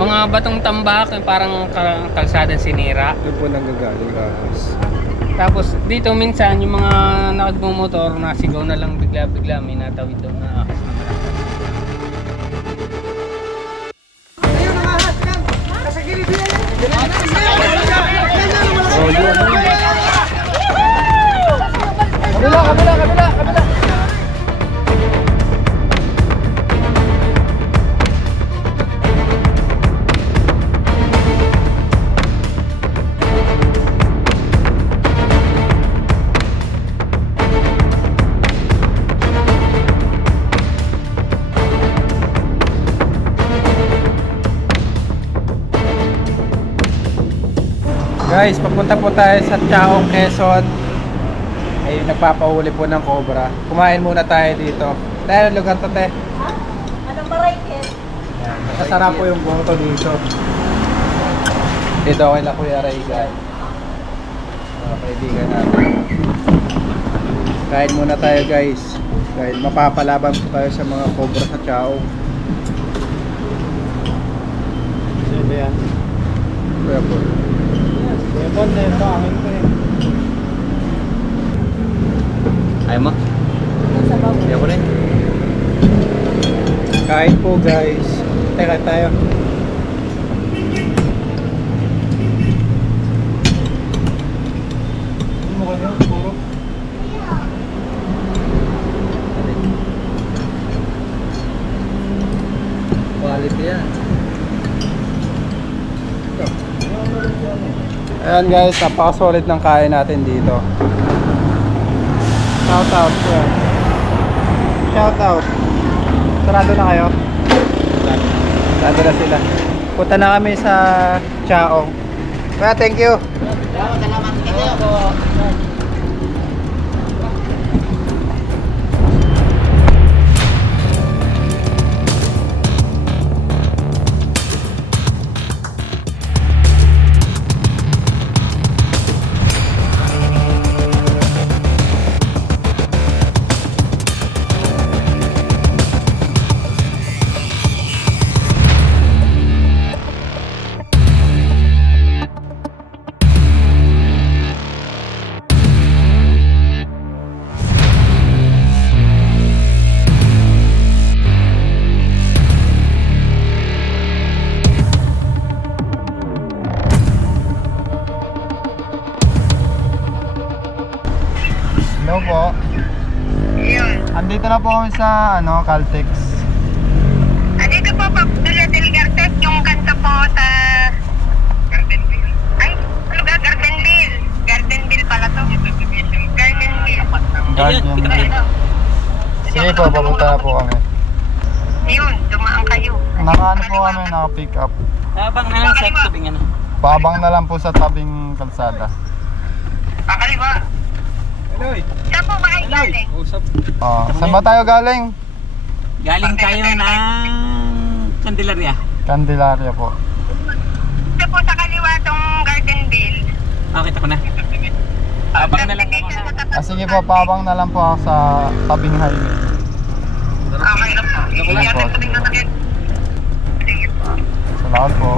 Mga batong tambak, parang kalsadang sinira. Doon po nanggagaling ahas. Tapos dito minsan yung mga nakagmumotor nasigaw na lang bigla-bigla may natawid daw na ahas na malaki. Ayun ang ahas yan. Nasa gilid yan. Oh, yun. Kabila. Guys, papunta po tayo sa Chaong, Quezon. Ay, nagpapahuli po ng cobra. Kumain muna tayo dito. Tayo, lugar to, te. Anong barangay? Yan, masasarap po yung buto dito. Dito kay la Kuya Raygan. Kaibigan natin. Kain muna tayo, guys. Dahil mapapalaban po tayo sa mga cobra sa Chaong. Sino yan? Kuya po. Kuya Bon, ito amin ko eh. Ayaw mo? Hindi ako rin. Kain po, guys. Teka tayo. Ano mo kanyo? Puro. Quality yan. Ayan guys, napaka-solid ng kain natin dito. Shout out po. Shout out. Sarado na kayo? Sarado na sila. Punta na kami sa Chaong. Kaya thank you. Hello po. Andito na po kami sa Caltex. Andito po pa Dula del Garces, yung kanto po sa Gardenville. Ay, lugar Gardenville. Gardenville pala to. Gardenville. Guardian. Sige po, papunta na po kami. Yun, dumaan kayo. Naka po kami, naka-pick up. Habang na lang sa tubing ano. Paabang na lang po sa tabing kalsada. Pakaliwa. Saan po ba kayo galing? Saan ba tayo galing? Galing tayo ng Candelaria. Candelaria po. Ito po sa kaliwa tong Gardenville. Kita ko na. Habang na lang ako. Sige po, paabang na lang po ako sa tabing highway. Okay na po. Sige po. Sige po. Salamat po.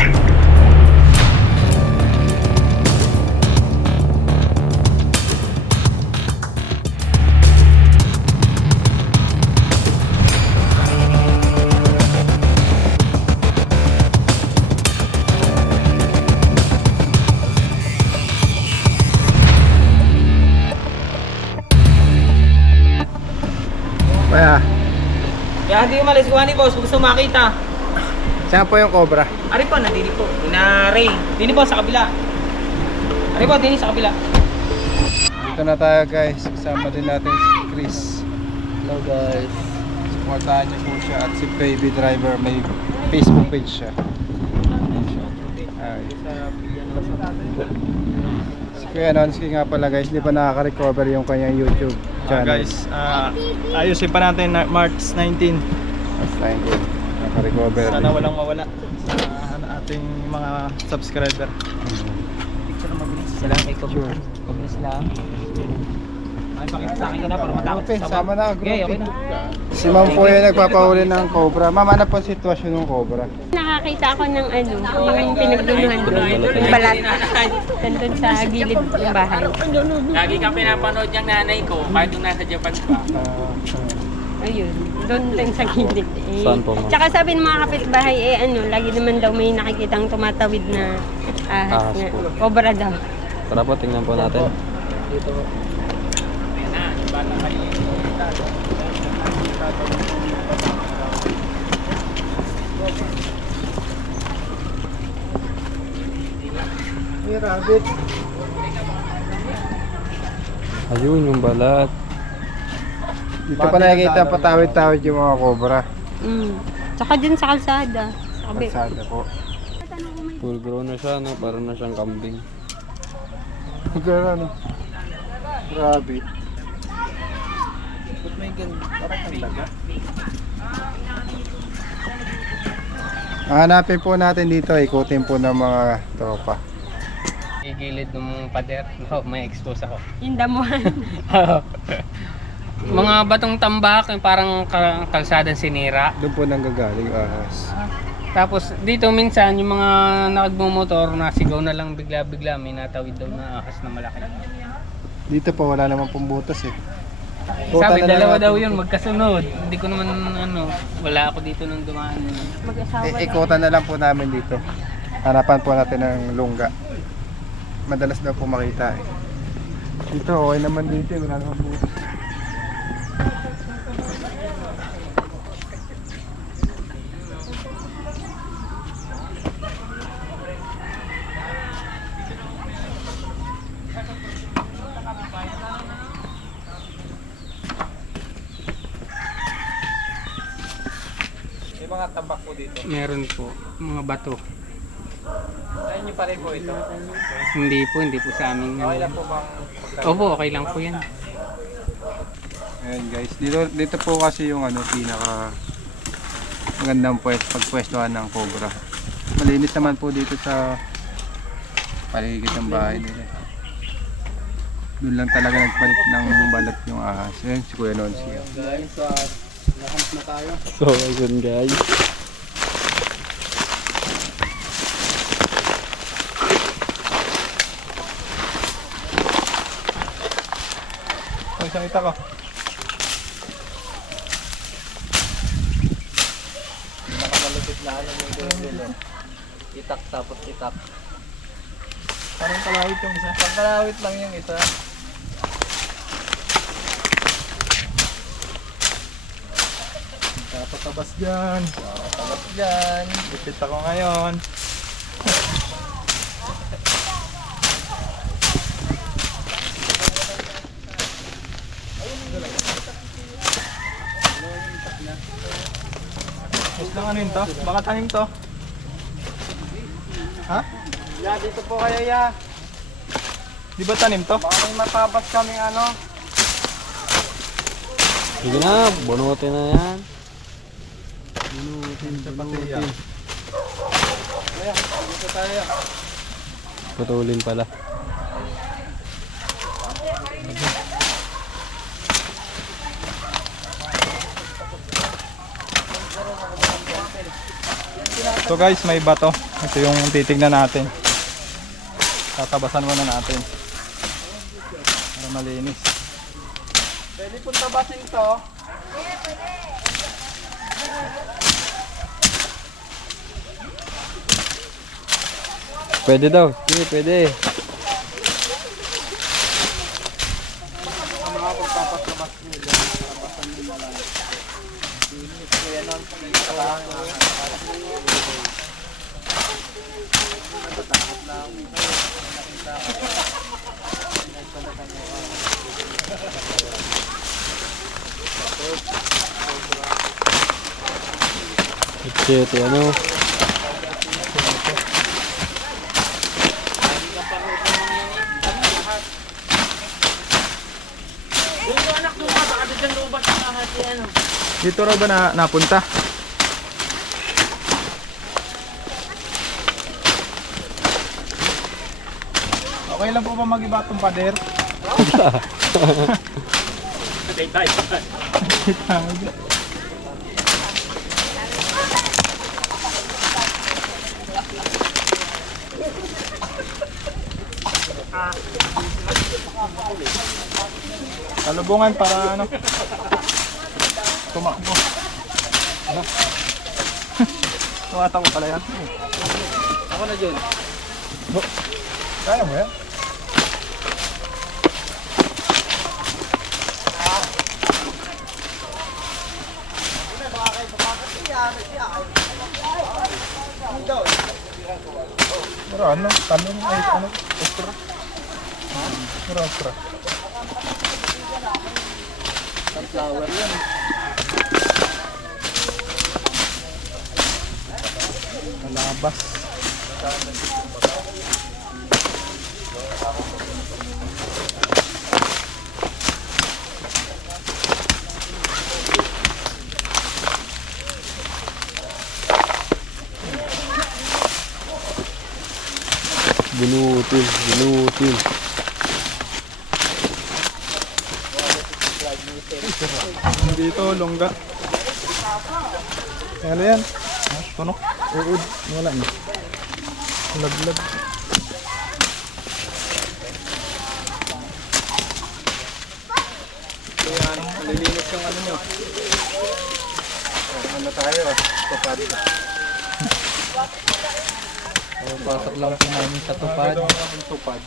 Kaya, Kaya hindi umalis ko ni boss, gusto makita. saan po yung cobra? Ari po, nandini po. Ina Ray. Dini po sa kabila. Ari po, dini sa kabila. Dito na tayo guys, kasama din natin si Chris. Hello guys. Supportahan niyo po siya at si Baby Driver, may Facebook page siya. Ay. Si Kuya Nonsky nga pala guys, hindi pa nakaka-recover yung kanyang YouTube channel. Guys, ayusin pa natin na March 19. Mas 19. Naka-recover. Sana walang mawala sa ating mga subscriber. Picture na mabilis. Sila kay Kobe. Sure. Mabilis lang. Okay, sama na. Okay na. Si Ma'am po yung nagpapahuli ng cobra. Ma'am, ano po ang sitwasyon ng cobra? Nakakita ako ng yung pinagduduhan doon, yung balat. Nandun sa gilid ng bahay. Lagi ka pinapanood yung nanay ko, kahit yung nasa Japan pa. Ayun, doon din sa gilid. Saan po, ma'am? Tsaka sabi ng mga kapitbahay, lagi naman daw may nakikitang tumatawid na ahas Ahas na. po. Cobra daw. Tara po, tingnan po natin. May rabbit. Ayun, yung balat. Dito pa nakikita patawid-tawid yung mga cobra. Tsaka dyan sa kalsada. Sabi, Kalsada po. Full grown na siya, no? Parang na siyang kambing. Gano'n. Rabbit. Ba't may parang kandaga? Hanapin po natin dito, ikutin po ng mga tropa. Igilid ng pader, may expose ako. yung damuhan. Mga batong tambak, yung parang kalsadang sinira. Doon po nanggagaling ahas. Tapos dito minsan yung mga nakagmumotor nasigaw na lang bigla-bigla, may natawid daw na ahas na malaki. Dito po wala naman pong butas eh. Sabi Kuta na dalawa lang daw natin. yun magkasunod. Hindi ko naman wala ako dito nung dumaan. Mag-asawa daw. Ikutan na lang po namin dito. Hanapan po natin ng lungga. Madalas daw po makita eh. Dito okay naman dito, wala naman butas. May mga tambak po dito. Meron po mga bato. Sa inyo pa rin po ito. Hindi po sa amin. Okay lang po bang Opo, okay lang po yan. Ayan guys, dito po kasi yung pinaka magandang pagpwestuhan ng cobra. Malinis naman po dito sa paligid ng bahay nila. Doon lang talaga nagpalit ng balat yung ahas. Ayan si Kuya Nonsi. Guys, nakamp na tayo. So ayun guys. Ang sakita ko. Nakamalupit na yung dulo. Itak tapos itak. Parang kalawit yung isa. Parang kalawit lang yung isa. Patabas dyan. Patabas dyan. Ipit ako ngayon. Gusto lang ano yun to? Baka tanim to. Ha? Ya, dito po kayo ya. Di ba tanim to? Baka may matabas kaming ano. Sige na, bunutin na yan. Bunutin. Kaya, dito tayo. Putulin pala. So guys, may bato. Ito yung titignan natin. Tatabasan muna natin. Para malinis. Pwede po tabasin to. Pwede daw. Sige, pwede. Shit, ano? Dito raw ba napunta? Okay lang po ba mag-iba itong pader? Talubungan para ano? Tumakbo. Ano? Tumatakbo pala yan. Ako na dyan. Kaya mo yan? Pero ano? Talong ay ano? Extra? Pero extra. Sunflower yan. Malabas. Bunutin. Dito, longga. Ano yan? Tunok? Uod. Wala na. Laglag. Malilinis yung ano nyo. Ano tayo tupad. Pasok lang po namin sa tupad. Tupad.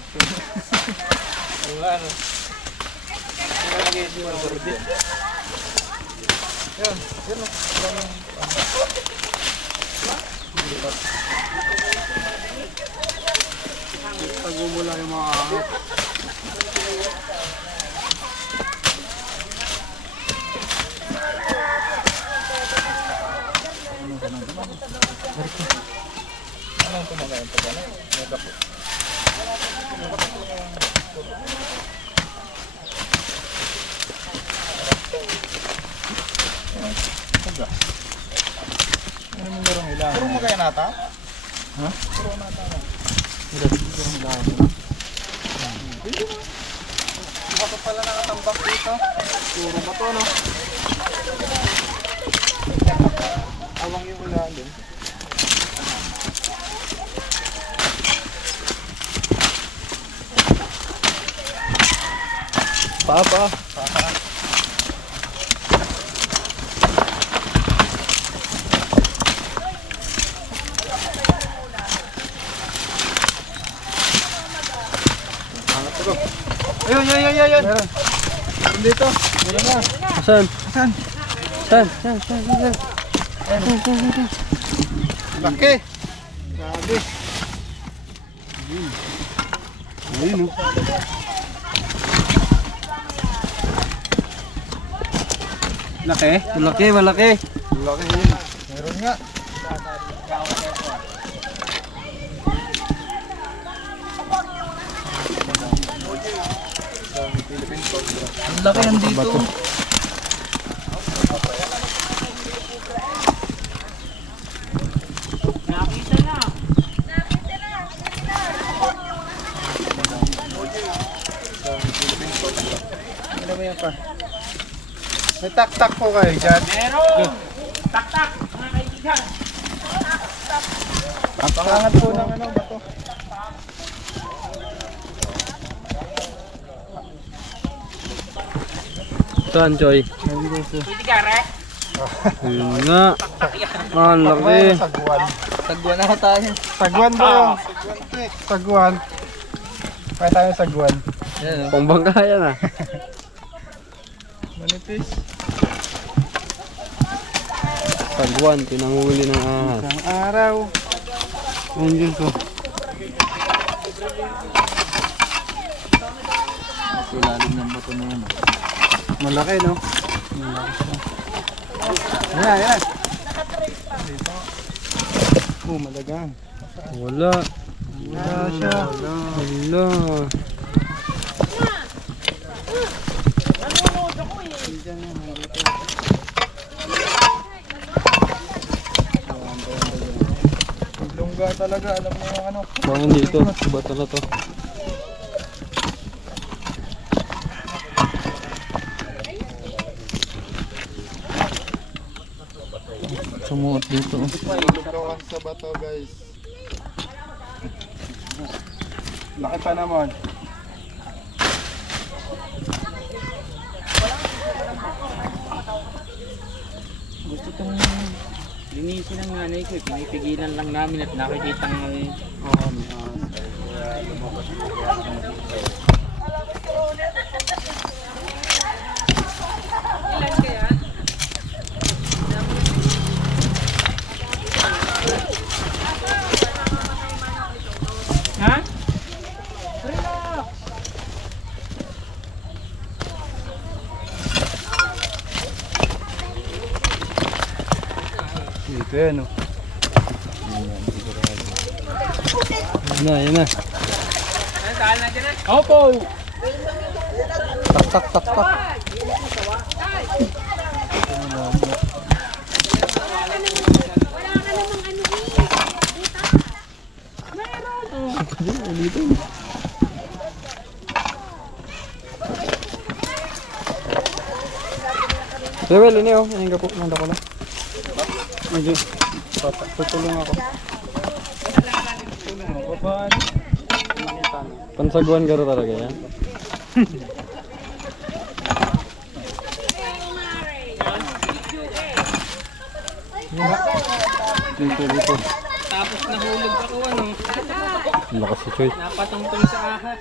Pagmumula yung mga ahit. Anong tumagayin pa gano'n? Mega po. Ano mo merong ilan? Puro mo kaya nata? Ha? Puro nata na. Puro ilan. Bakit pala nakatambak dito? Puro ba to, no? Awang yung ulan din. Papa. Ayun. Meron. Dito. Meron na. Saan? Saan? Laki. Grabe. Ayun o. Malaki. Laki yun. Meron nga. Ang laki yan dito. Ano ba yan pa? May tak-tak po kayo dyan. Meron! Tak-tak! Mga kaibigan! Pangangat po ng ano, bato. Saan, Choy? Nandito po. Ayun nga. Ang laki. Sagwan. Tagwan na tayo. Sagwan ba yun? Sagwan. Kaya tayo sagwan. Yan o. Pangbangkaya na. Manipis. Pagwan, tinanguli ng ahas. Isang araw. Ang Diyos ko. Ilalim ng bato na yan. Malaki, no? Yan. Oh, malagang. Wala. Wala siya. Wala. Lungga talaga, alam mo yung ano. Bangon dito. Bata na to. sumuot dito. Tulungan sa bato guys. Laki pa naman. Gusto itong linisin ng nanay ko. Pinipigilan lang namin at nakikita nga eh. Ha? Dito yan oh. Yan na. Opo! Tak. Well, ini oh. Ini po. Nanda ko lang. Ayun. Tutulong ako. Pansaguan garo talaga yan. Dito. Tapos nahulog ako ano. Lakas si Choy. Napatungtong sa ahas.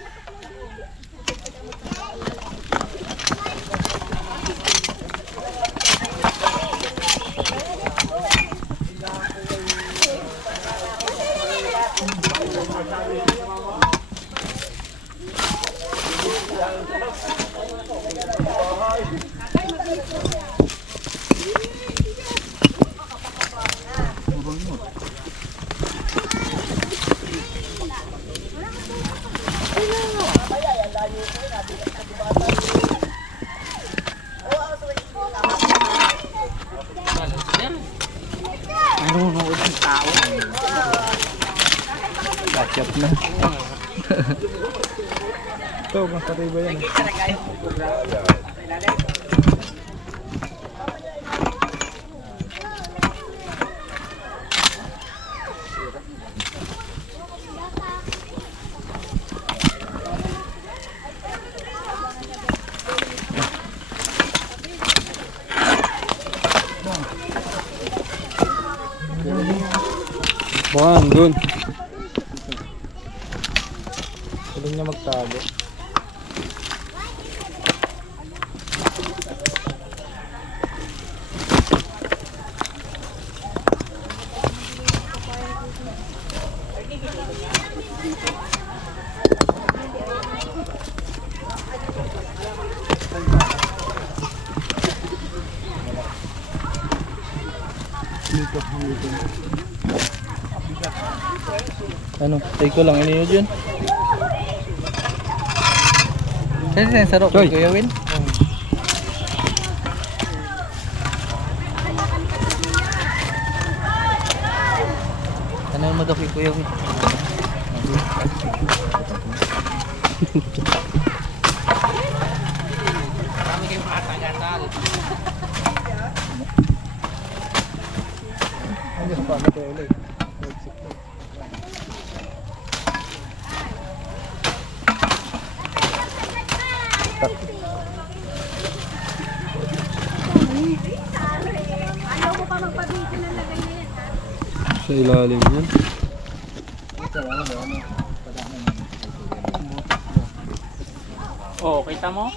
Catch up na. Ito, masarap ba yan? Buwan, dun. Sabi niya magtago. Ano? Take ko lang ini yun. Kasi sarap Choy. Kuya Win. Ano mo daw kay Kuya Win? Kami kayong matagasal. Sa ilalim yan. Oh, kita mo?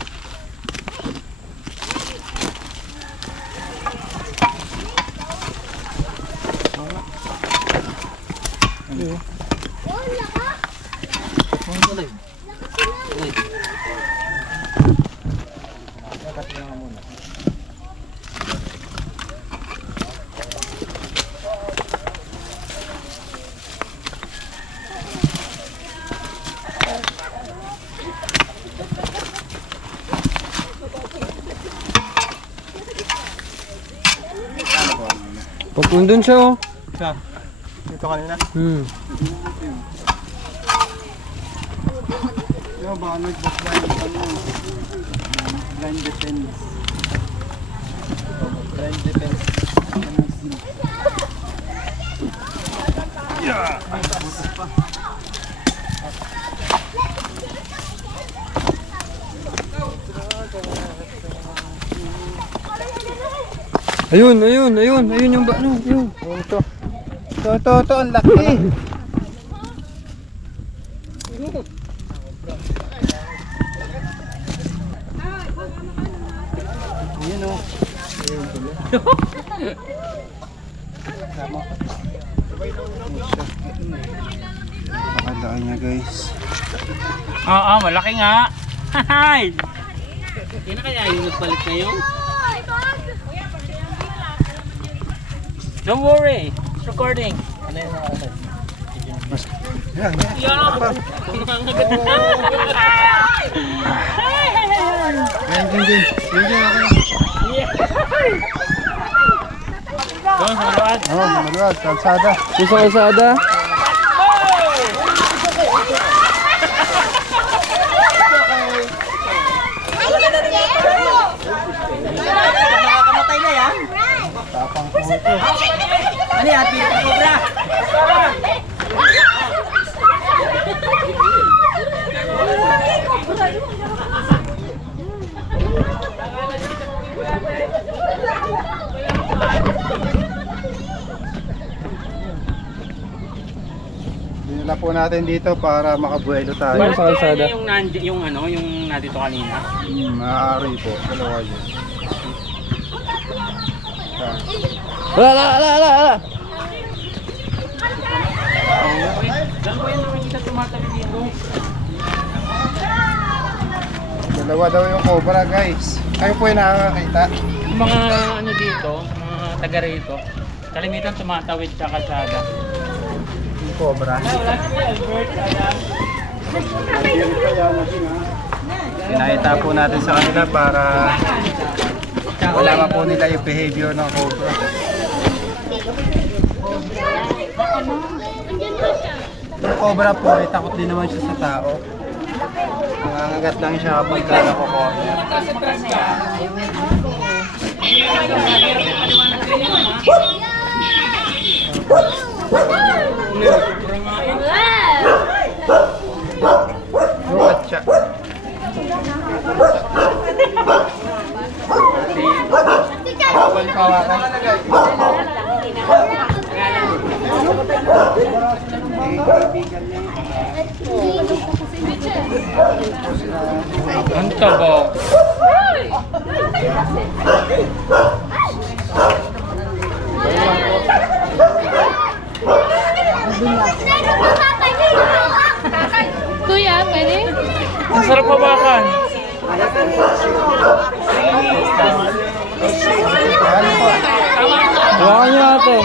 Pag nandun siya oh. Dito kanina. Yo, baka nag-book blind defense. Blind defense. Ayun yung ano, yun. Ito. Ito, ang laki. Ayun oh. Pakadaan niya guys. Oo, malaki nga. Hay! Hindi na kaya yung nagpalit na yun? Don't worry, it's recording. Ano yung mga ano? Yan. Yan. Doon, sa maluwag. Oh, maluwag, kalsada. Sa kalsada. Nakakamatay na yan. Tapang po ito. Ano yan? Pita cobra. Dinala po natin dito para makabuelo tayo. Sa kalsada. Yung ano, yung nandito kanina. Maaari po. Dalawa yun. Ala! Saan ko yung nakikita tumatabi dito? Dalawa daw yung cobra guys. Kayo po yung nakakakita. Yung mga ano dito, mga taga rito, kalimitan tumatawid sa kalsada. Yung cobra. Wala si Albert, alam. Pinakita po natin sa kanila para malaman po nila yung behavior ng cobra. Yung cobra po ay takot din naman siya sa tao. Nangangagat lang siya kapag nako-corner. Lukat siya. Bawal kawakan. Ang tabo. Kuya, pwede? Ang sarap mabakan. Hawakan niyo ate.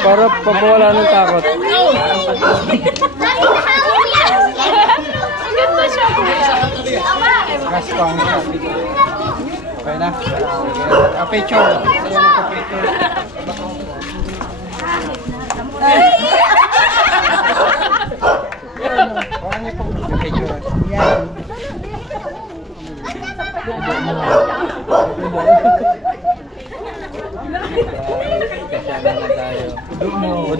Para papawala ng takot. Ang ganda siya, kuya. Raspang siya. Okay na? A picture. Picture. Hawakan niyo po. Picture. Udok mo.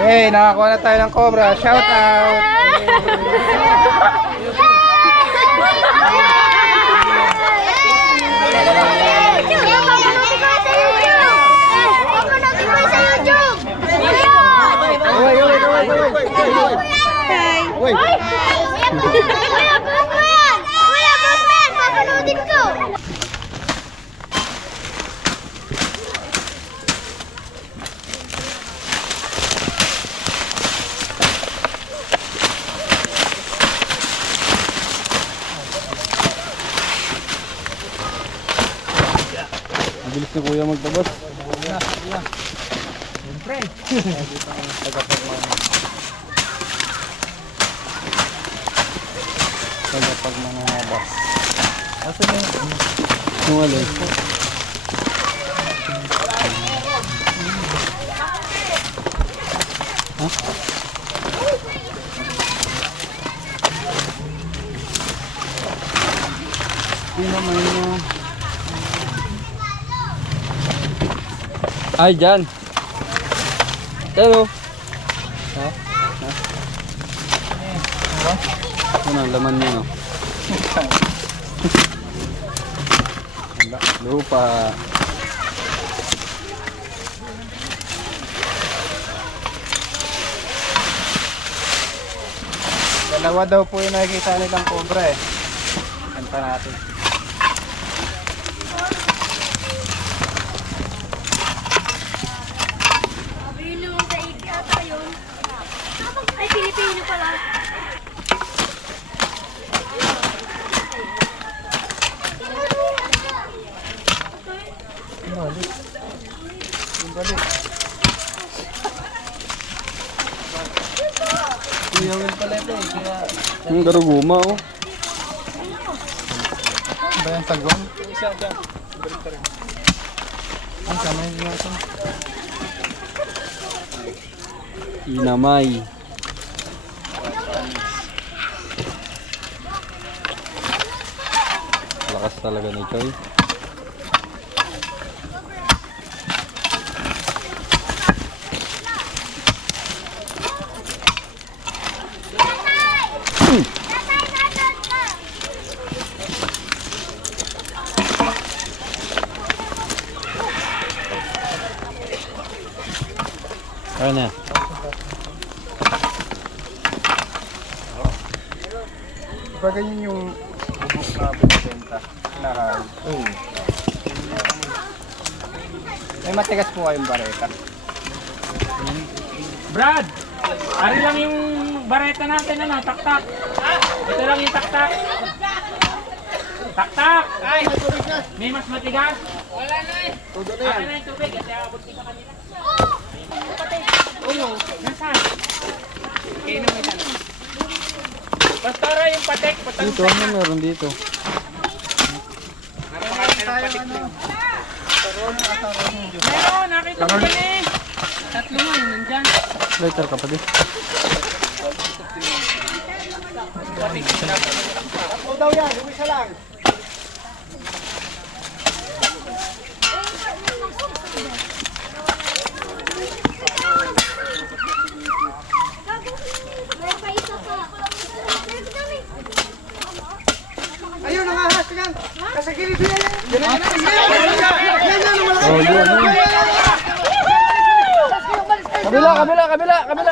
Hey, nakakuha na tayo ng cobra. Shout out! Wait. Kuya, Bossman! Papanoodin ko! Mabilis ni kuya magtabas. Pag mananabas. Yung alin. Hindi naman Ay, dyan. Hello. Ha? Ano ang laman niya, no? Lupa. Dalawa daw po yung nakikita nilang cobra eh. Kanta natin. Ay, Pilipino pala. Kuya Will pala ito eh. Kaya Yung garuguma oh. Ba yung sagong? isa dyan. Ang kamay din natin. Inamay. Lakas talaga ni Choy. Ano na? Diba ganyan yung bubuk na binibenta? Nakain. May matigas po kayong bareta. Brad! Ari lang yung bareta natin, ano? Taktak! Ito lang yung taktak! Taktak! Ay! May mas matigas? Wala na eh! Todo na yan! Akin na yung tubig, kasi abot kita kanina. Ulo, nasaan? Kaya naman ito. Basta ra yung patek, patang Dito, ano meron dito? Meron, nakita ko yan eh! Tatlo nga yun, nandyan. Later ka pa din. Ako daw yan, umisa lang. Ayun, nangahas ka yan. Nasa gilid yan. Yan, Oh, yun. Kabila.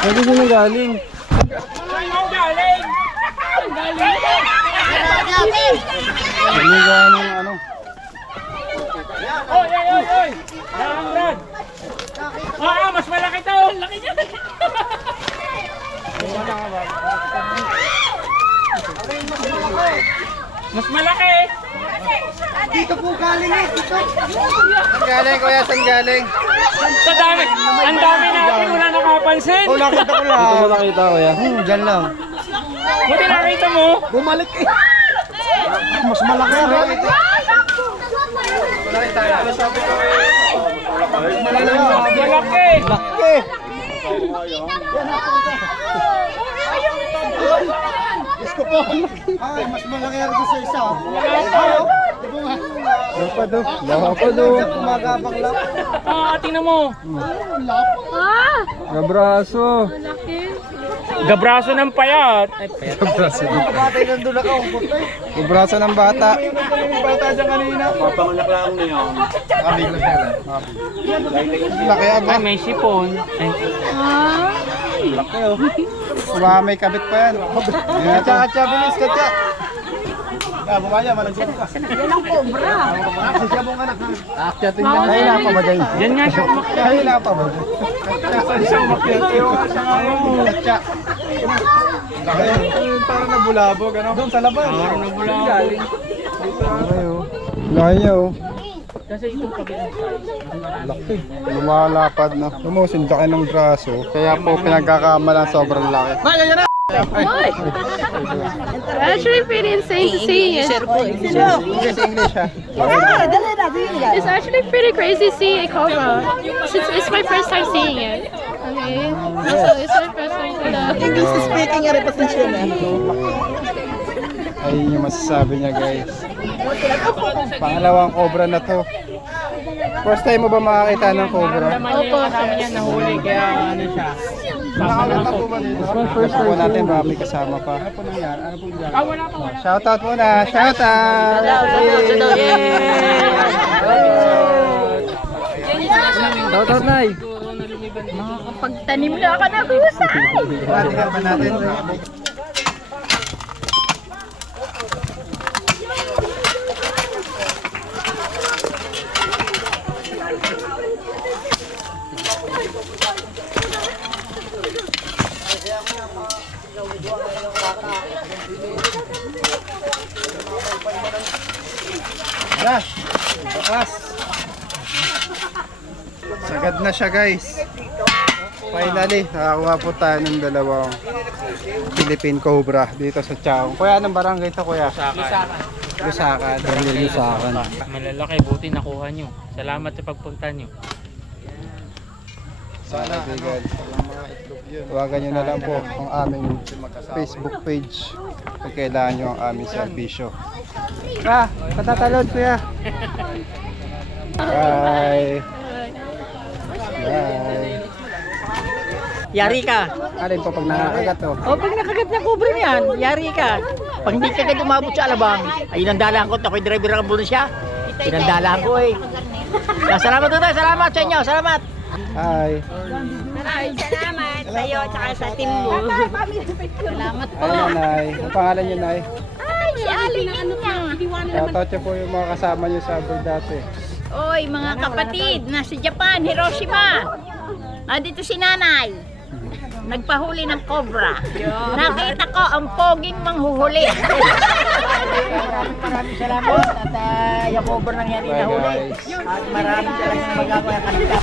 Pwede siya nang galing. Ang galing! Ang galing! Hindi galing ano. Oy! Daang Brad! Oo, mas malaki to! Laki niya! Mas malaki! dito po galing eh. Dito. Saan galing kuya? Saan galing? Sa dami! Ang dami natin, wala nakapansin! Oh, nakita ko lang. Dito mo nakita kuya. Diyan lang. Buti nakita mo! Bumalik eh. Mas malaki rin. Malaki! Laki. Diyos ko po. Ay, mas malaki rin sa isa. Lapad Kumagabang lang. Ah, tingnan mo! Ah! Gabraso. Gabraso ng payat! Ay, payat. Gabraso. Batay nandun ako. Gabraso ng bata. Bata dyan kanina. Laki aba. Ay, may sipon. Ay, Laki oh. Baka may kabit pa yan. Katya, bilis, katya. Bumaya, malagyan ka. Yan ang cobra. Siya mong anak ha. Akyatin niya. Kaya pa ba dyan? yan nga siya umakyat. Kaya pa ba? Siya umakyat. Katya. Parang nabulabog. Ano? Doon sa labas. Parang nabulabog. Laki niya oh. Kasi itong kabilang size. Laki. Lumalapad na. Lumusin laki ng braso. Kaya po pinagkakamalan sobrang laki. Actually pretty insane to see it. English ha. It's actually pretty crazy seeing a cobra. It's my first time seeing it. Okay. So it's my first time to know. English speaking nga reputation eh. Ayun yung masasabi niya guys. Pangalawang cobra na to. First time mo ba makakita ng cobra? Naman yung kasama niya nahuli, kaya ano siya. Nakakita po ba dito? First time natin, baka may kasama pa. Wala pa. Shoutout muna! Shoutout! Shoutout, Nay! Makakapagtanim na ako ng husay. Tingnan pa natin. Tara, bakas. Sagad na siya, guys. Finally, nakakuha po tayo ng dalawang Philippine Cobra dito sa Chaong. Kuya, anong barangay ito, kuya? Lusakan. Lusakan. Malalaki, buti nakuha nyo. Salamat sa pagpunta nyo. Sana, kaibigan. Tawagan nyo na lang po ang aming Facebook page kung kailangan nyo ang aming servisyo. Patatalon, kuya. Bye. Bye. Yari ka. Alin po pag nakakagat to? O pag nakagat na cobra niyan, yari ka. Pag hindi ka agad umabot sa alabang, ayun ang dalaan ko. Ako'y driver ng ambulansya. Yun ang dalaan ko eh. Salamat po tayo. Salamat sa inyo. Salamat. Hi. Maraming salamat sa iyo at sa team mo. Salamat po. Hi, Nanay. Ang pangalan niyo, Nay? Ay, si Aling niya. Shoutout niyo po yung mga kasama niyo sa abroad dati. Oy, mga kapatid, nasa Japan, Hiroshima. Dito si Nanay. Nagpahuli ng cobra. Nakita ko ang poging manghuhuli. Maraming salamat at yung cobra nangyari Bye, na huli. guys. At maraming salamat magagawa kanila.